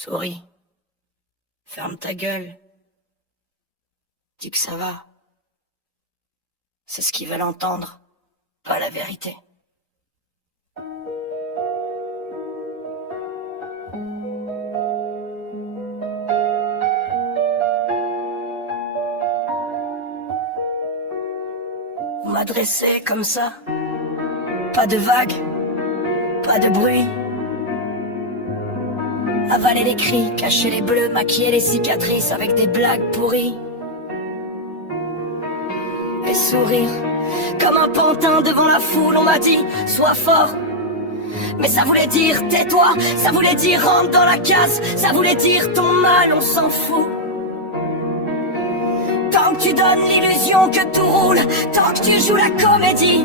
Souris, ferme ta gueule. Dis que ça va. C'est ce qu'ils veulent entendre, pas la vérité. On m'a dressé comme ça. Pas de vagues, pas de bruit. Avaler les cris, cacher les bleus, maquiller les cicatrices avec des blagues pourries. Et sourire, comme un pantin devant la foule, on m'a dit, sois fort. Mais ça voulait dire, tais-toi, ça voulait dire, rentre dans la case, ça voulait dire, ton mal, on s'en fout. Tant que tu donnes l'illusion que tout roule, tant que tu joues la comédie,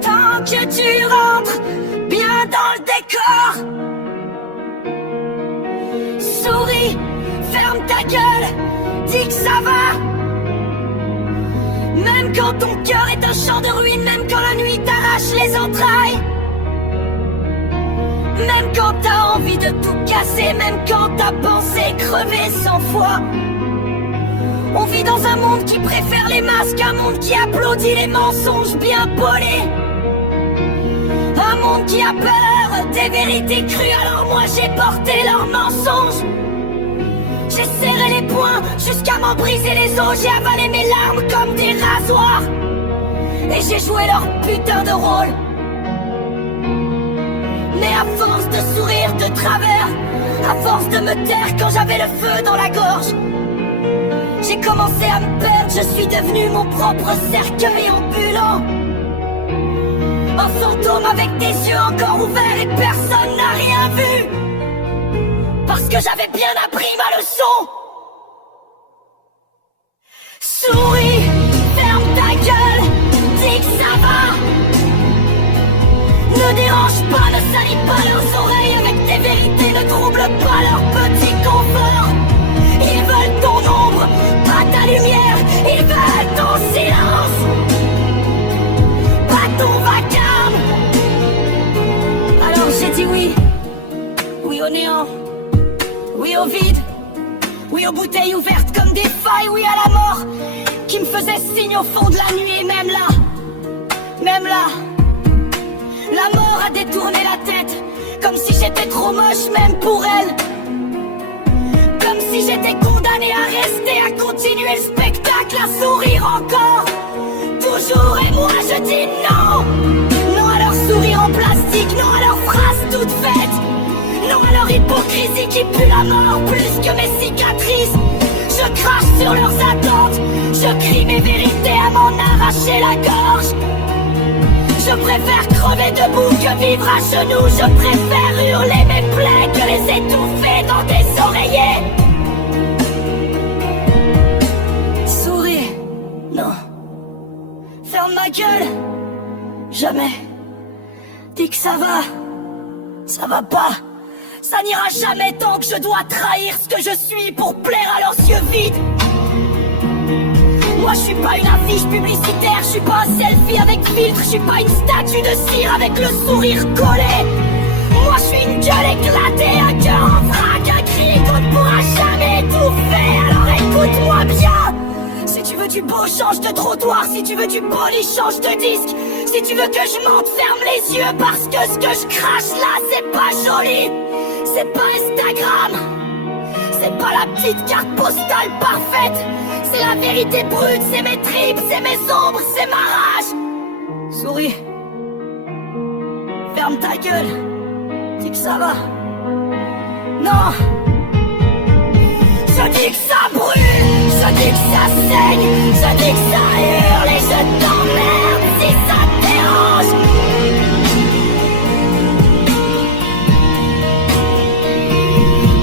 tant que tu rentres bien dans le décor. Souris, ferme ta gueule, dis que ça va. Même quand ton cœur est un champ de ruines, même quand la nuit t'arrache les entrailles, même quand t'as envie de tout casser, même quand t'as pensé crever 100 fois. On vit dans un monde qui préfère les masques, un monde qui applaudit les mensonges bien polis, un monde qui a peur des vérités crues. Alors moi j'ai porté leurs mensonges, j'ai serré les poings jusqu'à m'en briser les os, j'ai avalé mes larmes comme des rasoirs, et j'ai joué leur putain de rôle. Mais à force de sourire de travers, à force de me taire quand j'avais le feu dans la gorge, j'ai commencé à me perdre, je suis devenu mon propre cercueil ambulant. Un fantôme avec des yeux encore ouverts et personne n'a rien vu, parce que j'avais bien appris ma leçon. Souris, ferme ta gueule, dis que ça va. Ne dérange pas, ne salis pas leurs oreilles avec tes vérités, ne trouble pas leur petit confort. Ils veulent ton ombre, pas ta lumière, ils veulent ton silence, pas ton vacarme. Alors j'ai dit oui, oui au néant, oui au vide, oui aux bouteilles ouvertes comme des failles, oui à la mort qui me faisait signe au fond de la nuit. Et même là, la mort a détourné la tête, comme si j'étais trop moche même pour elle, comme si j'étais condamné à rester, à continuer le spectacle, à sourire encore, toujours. Et moi je dis non, non à leur sourire en plastique, non à leurs phrases toutes faites, non à leur hypocrisie qui pue la mort plus que mes cicatrices. Je crache sur leurs attentes, je crie mes vérités à m'en arracher la gorge. Je préfère crever debout que vivre à genoux, je préfère hurler mes plaies que les étouffer dans des oreillers. Souris, non, ferme ma gueule, jamais. Dis que ça va pas. Ça n'ira jamais tant que je dois trahir ce que je suis pour plaire à leurs yeux vides. Moi je suis pas une affiche publicitaire, je suis pas un selfie avec filtre, je suis pas une statue de cire avec le sourire collé. Moi je suis une gueule éclatée, un cœur en vrac, un cri qu'on ne pourra jamais étouffer. Alors écoute-moi bien, si tu veux du beau change de trottoir, si tu veux du poli change de disque, si tu veux que je mente ferme les yeux, parce que ce que je crache là c'est pas joli, c'est pas Instagram, c'est pas la petite carte postale parfaite, c'est la vérité brute, c'est mes tripes, c'est mes ombres, c'est ma rage. Souris, ferme ta gueule, dis que ça va. Non, je dis que ça brûle, je dis que ça saigne, je dis que ça hurle et je t'emmerde si ça te dérange.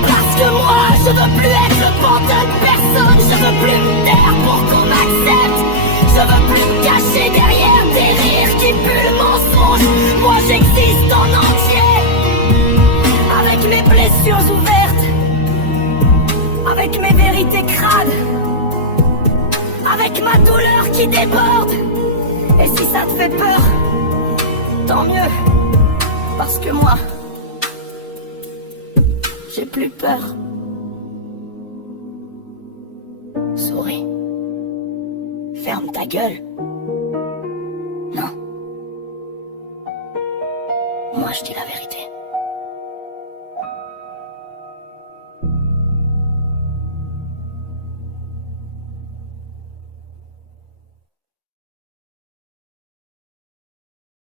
Parce que moi je veux plus être le pantin de personne, je veux plus me taire pour qu'on m'accepte, je veux plus me cacher derrière des rires qui puent le mensonge. Moi j'existe en entier, avec mes blessures ouvertes, avec mes vérités crades, avec ma douleur qui déborde. Et si ça te fait peur, tant mieux, parce que moi J'ai plus peur. Souris. Ferme ta gueule. Non. Moi, je dis la vérité.